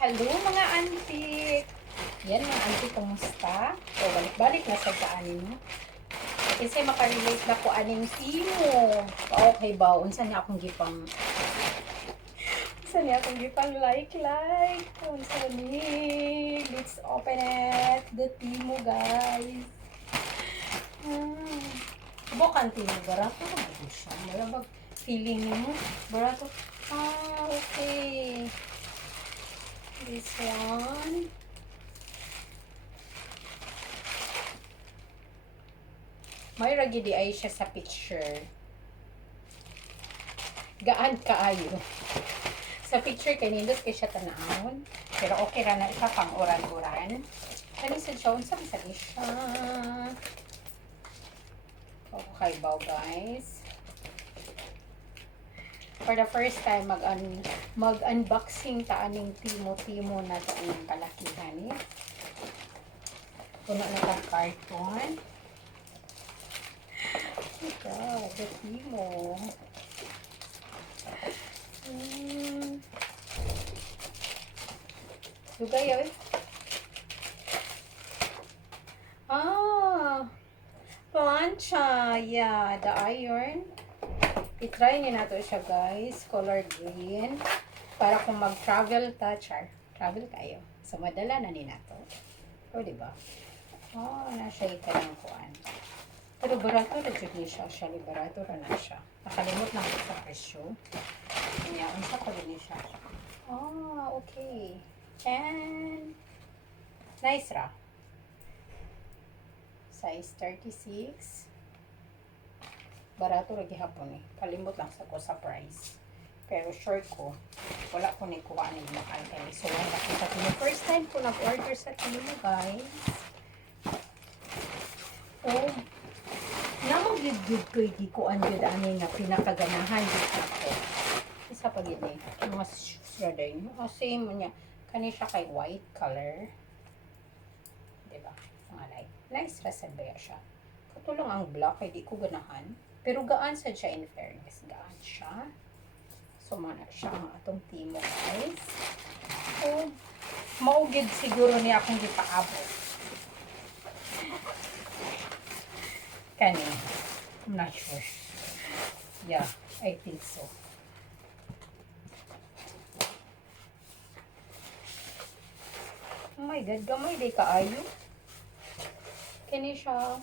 Hello mga antik! Yan mga antik, kumusta? O, balik-balik na sa kaanin mo. Kasi makarelate na ko aning timo. Okay ba? Unsa niya akong gipang... Unsa niya akong gipang like. Unsa ni? Let's open it. The timo, guys. Bukan timo. Barato na ba siya? Wala ba feeling mo? Barato. Okay. This one. May ragi di ay siya sa picture. Gaan kaayo. Sa picture kay nindot kay siya tanawon. Pero okay ra na siya pang oran-oran. Kani sa siya unsa sa siya. Okay ba guys? For the first time mag-unboxing ta aning timo na sa inyong kalakihan eh. Puno na tang karton. God, the timo. Dugay yun. Plancha. Yeah, the iron. I-try niyo na to siya guys. Color green. Para kung mag-travel ta, travel kayo. So, madala na ni na to. O, diba? Nasa ikanang kuan. Pero barato na dyan niya siya. Barato na siya. Nakalimot lang sa presyo. Kanya, unsa pa rin siya. Okay. And, nice ra. Size 36. Barato lagi hapon eh. Kalimot lang sa ko sa price. Pero short ko, wala ko na kuha na yung mahal kayo. So, nakita ko yung first time ko nag-order sa timo guys. Namag-good ko yung kuan yun ani nga pinakaganahan dito ako. Isa pa yun eh. Mga shoes din. Same mo niya. Kani siya kay white color. Diba? Mga light. Nice rasad ba siya. Katulong ang black, hindi ko ganahan. Pero gaan sa siya in fairness. Gaan siya. So, mana siya ang atong timo guys. So, maugid siguro niya akong gipaabot. Kani. I'm not sure. Yeah, I think so. Oh my God, gamay day kaayo. Kani siya.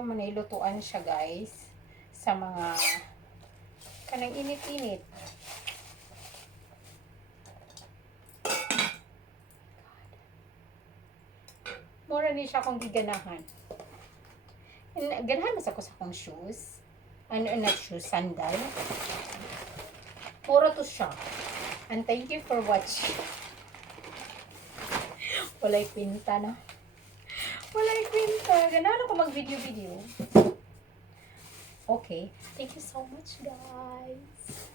Manilutuan siya guys sa mga kanang init-init. Mura ni siya kung giganahan. Ganahan mas ako sa akong shoes. Not shoes, sandal. Mura to siya. And thank you for watching. Walay pinta na. Walay kwenta. Ganahan ako mag-video. Okay. Thank you so much, guys.